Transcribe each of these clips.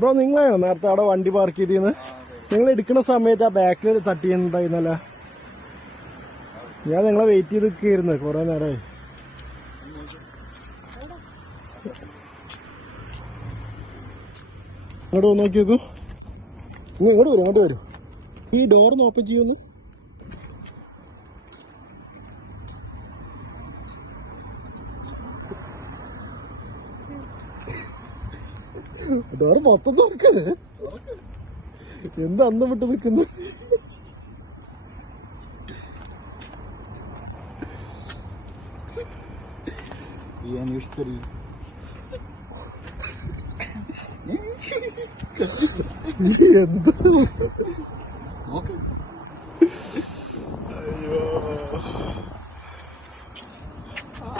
Bro നിങ്ങളാണോ നേരത്തെ അവിടെ വണ്ടി പാർക്ക് ചെയ്തിരുന്നത്? നിങ്ങൾ എടുക്കുന്ന സമയത്ത് ആ ബാക്കിൽ തട്ടിയിട്ടുണ്ടായിരുന്നല്ല. ഞാൻ നിങ്ങളെ വെയിറ്റ് ചെയ്ത് നിൽക്കുകയായിരുന്നു കുറെ നേരമായി. ഇങ്ങോട്ട് നോക്കി നോക്കൂ. ഇങ്ങോട്ട് വരും. ഈ ഡോറിന്ന് ഓപ്പൺ ചെയ്യുന്നു. ഡോറ് മൊത്തം തുറക്കത്. എന്താ അന്നം വിട്ട് നിൽക്കുന്നു? എന്താ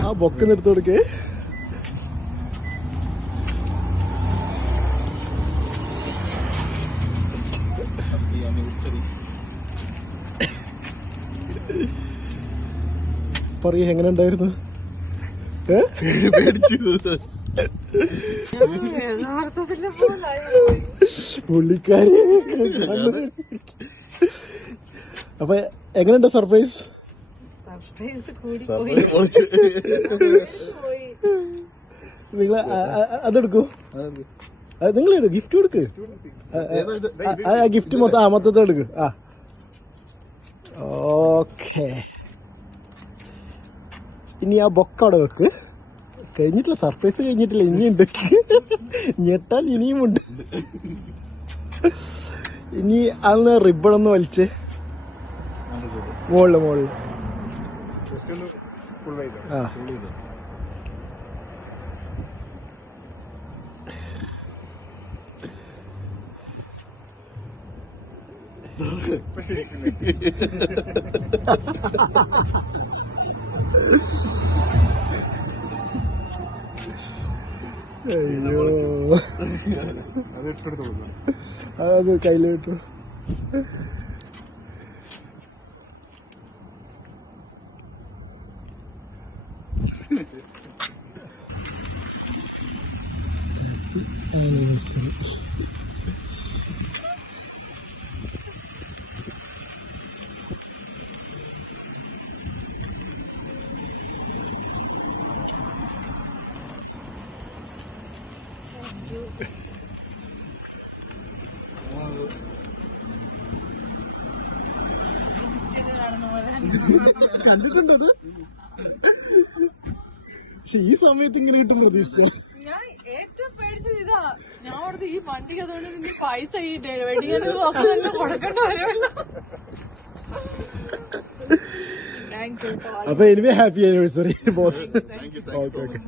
ആ ബൊക്കെ എടുത്തു കൊടുക്കേ. പറയ എങ്ങനെ ഉണ്ടായിരുന്നു? പേടിച്ചു. പുള്ളിക്കാരി. അപ്പൊ എങ്ങനെയുണ്ട് സർപ്രൈസ്? നിങ്ങൾ അതെടുക്കൂ. നിങ്ങൾ ഗിഫ്റ്റ് കൊടുക്ക്. ആ ഗിഫ്റ്റ് മൊത്തത്തിൽ എടുക്ക്. ആ ഓക്കെ. ഇനി ആ ബൊക്ക അവിടെ വെക്ക്. കഴിഞ്ഞിട്ടില്ല, സർപ്രൈസ് കഴിഞ്ഞിട്ടില്ല, ഇനിയുണ്ട്. ഞെട്ടാൽ ഇനിയുമുണ്ട്. ഇനി അന്ന് റിബണൊന്ന് വലിച്ച് മുകളില് ആ അയ്യോ അത് കയ്യിലിട്ടു. കണ്ടിട്ടുണ്ടത്? പക്ഷെ ഈ സമയത്ത് ഇങ്ങനെ കിട്ടും പ്രതീക്ഷിച്ച. ഞാൻ ഏറ്റവും പേടിച്ചത് ഇതാ. ഞാൻ ഓർത്ത് ഈ വണ്ടിക്ക് അതുകൊണ്ട് നീ പൈസ ഈ വെടിയുടെ തന്നെ കൊടുക്കേണ്ട വരുമല്ലോ. അപ്പൊ anyway happy anniversary both. Okay.